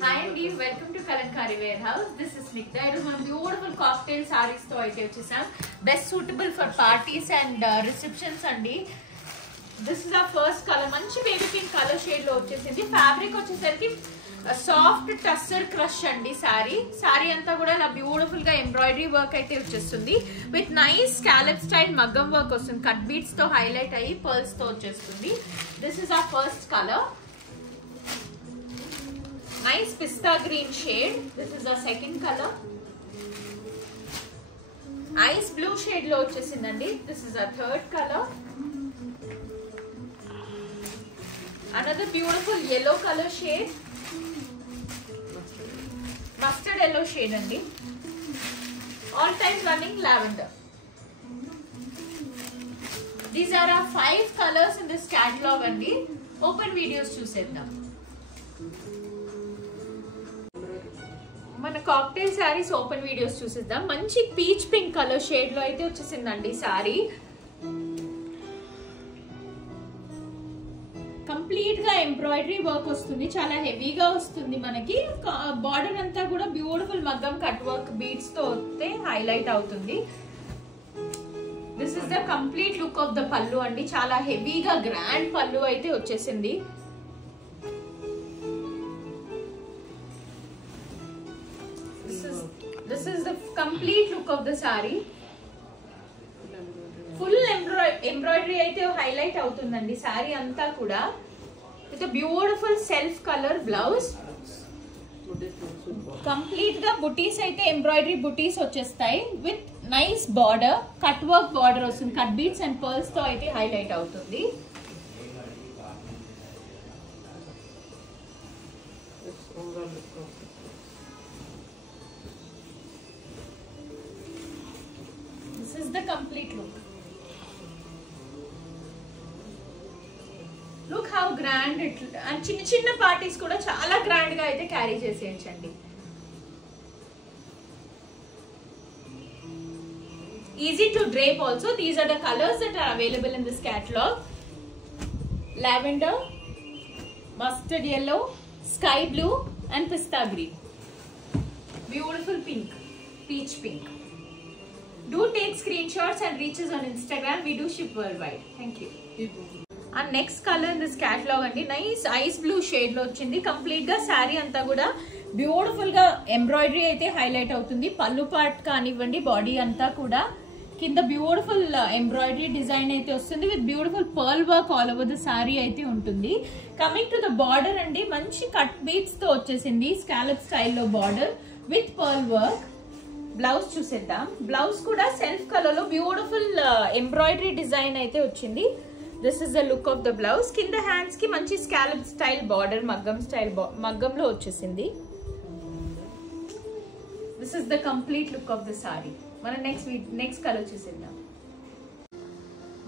Hi Andy, welcome to Kalankari Warehouse. This is Nikta. It is one beautiful cocktail sarees to aite vachesam. Best suitable for parties and receptions andi. This is our first color. Manchi baby pink color shade lo vachesindi. Fabric vachesariki soft tussar crush andi saree. Saree anta kuda ila beautiful ga embroidery work aite vachestundi with nice scallop style maggam work vastundi. Cut beads to highlight ayi pearls to vachestundi. This is our first color. Nice pista green shade. This is our second color. Ice blue shade lo vachesindandi. This is our third color. Another beautiful yellow color shade. Mustard yellow shade andi. All time running lavender. These are our 5 colors in this catalog andi. Open videos chusedam. మన cocktail saris open videos చూసేద్దాం. మంచి peach pink colour shade లో అయితే వచ్చేసిందండి sorry. Complete గా embroidery work వస్తుంది, చాలా హెవీగా వస్తుంది. మనకి బార్డర్ అంతా కూడా బ్యూటిఫుల్ మగ్గం కట్ వర్క్ బీడ్స్ తో వస్తే హైలైట్ అవుతుంది. This is the complete look of the పల్లు అండి. చాలా హెవీగా గ్రాండ్ పల్లు అయితే వచ్చేసింది. This is the complete look of the saree. Full embroidery aithe highlight avutundandi saree anta kuda with a beautiful self color blouse. Complete ga booties aithe embroidery booties vachestayi with nice border, cut work border vastundi. Cut beads and pearls tho aithe highlight avutundi. This is the complete look. Look how grand it and chinna parties kuda chaala grand ga aithe carry cheseyachandi. Easy to drape also. These are the colors that are available in this catalog. Lavender, mustard yellow, sky blue and pista green. Beautiful pink, peach pink. Do take screenshots and reach us on Instagram. We do ship worldwide. Thank you. Our next color in this catalog andi nice ice blue shade lo vachindi. Complete ga saree anta kuda beautiful ga embroidery aithe highlight avutundi. Pallu part kanivandi body anta kuda kinda beautiful embroidery design aithe vastundi with beautiful pearl work all over the saree aithe untundi. Coming to the border andi manchi cut beads tho vachesindi. Scallop style lo border with pearl work. Blouse చూసేద్దాం. Blouse కూడా self colour లో beautiful embroidery design అయితే వచ్చింది. This is the look of the blouse. కింద hands కి మంచి scallop style border మగ్గం style మగ్గంలో వచ్చేసింది. This is the complete look of the sorry. మన నెక్స్ట్ కలర్ చూసేద్దాం.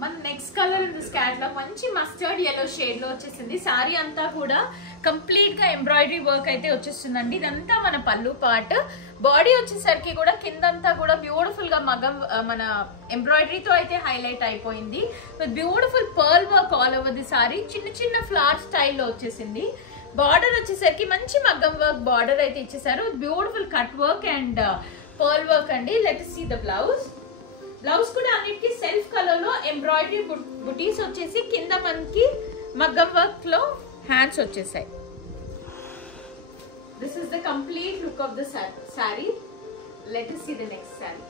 మన next colour in this catalogue మంచి మస్టర్డ్ yellow షేడ్ లో వచ్చేసింది. సారీ అంతా కూడా కంప్లీట్ గా ఎంబ్రాయిడరీ వర్క్ అయితే వచ్చేస్తుందండి. ఇదంతా మన పల్లు పార్ట్. బాడీ వచ్చేసరికి కూడా కిందంతా కూడా బ్యూటిఫుల్ గా మగం మన ఎంబ్రాయిడరీతో అయితే హైలైట్ అయిపోయింది. With beautiful pearl work all over the sorry. చిన్న చిన్న ఫ్లవర్ స్టైల్లో వచ్చేసింది. బార్డర్ వచ్చేసరికి మంచి మగ్గం వర్క్ బార్డర్ అయితే ఇచ్చేసారు. Beautiful cut work and pearl work అండి. Let us see the blouse. Blouse కూడా అన్నిటికీ సెల్ఫ్ కలర్ లో ఎంబ్రాయిడరీ బుటీస్ వచ్చేసి కింద మనకి మగ్గం వర్క్ లో హ్యాండ్స్ వచ్చేసాయి. This is the complete look of the saree. Let us see the next saree.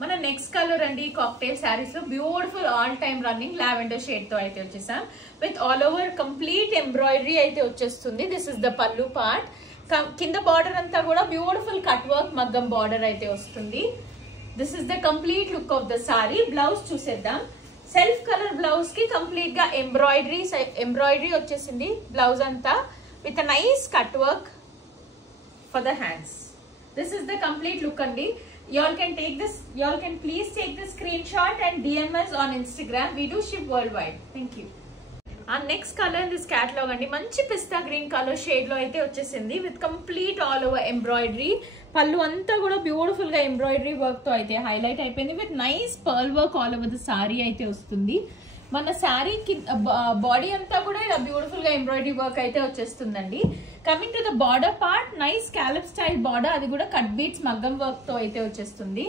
మన నెక్స్ట్ కలర్ అండి కాక్టైల్ సారీస్ లో beautiful all time running lavender shade తో అయితే వచ్చేసాం. With all over complete embroidery అయితే వచ్చేస్తుంది. This is the pallu part. కింద border అంతా కూడా బ్యూటిఫుల్ కట్ వర్క్ మగ్గం బార్డర్ అయితే వస్తుంది. This is the complete look of the saree. Blouse చూసేద్దాం. సెల్ఫ్ కలర్ బ్లౌజ్ కి కంప్లీట్ గా ఎంబ్రాయిడరీ వచ్చేసింది బ్లౌజ్ అంతా with nice cut work for the hands. This is the complete look అండి. y'all can please take the screenshot and DM us on Instagram. We do ship worldwide. Thank you. Our next color in this catalog andi manchi pista green color shade lo aithe vachesindi with complete all over embroidery. Pallu anta kuda beautiful ga embroidery work tho aithe highlight ayipindi with nice pearl work all over the saree aithe vastundi. మన sari body అంతా కూడా ఇలా beautiful గా embroidery work అయితే వచ్చేస్తుందండి. Coming to the border part, nice scallop style border, అది కూడా cut beads మగ్గం వర్క్ తో అయితే వచ్చేస్తుంది.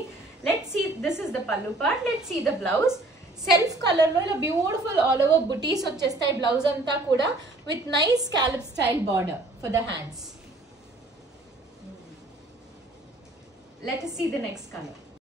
Let's see, this is the pallu part. Let's see the blouse. Self colour లో ఇలా బ్యూటిఫుల్ ఆల్ ఓవర్ బుటీస్ వచ్చేస్తాయి. బ్లౌజ్ అంతా కూడా with nice scallop style border for the hands. Let us see the next color.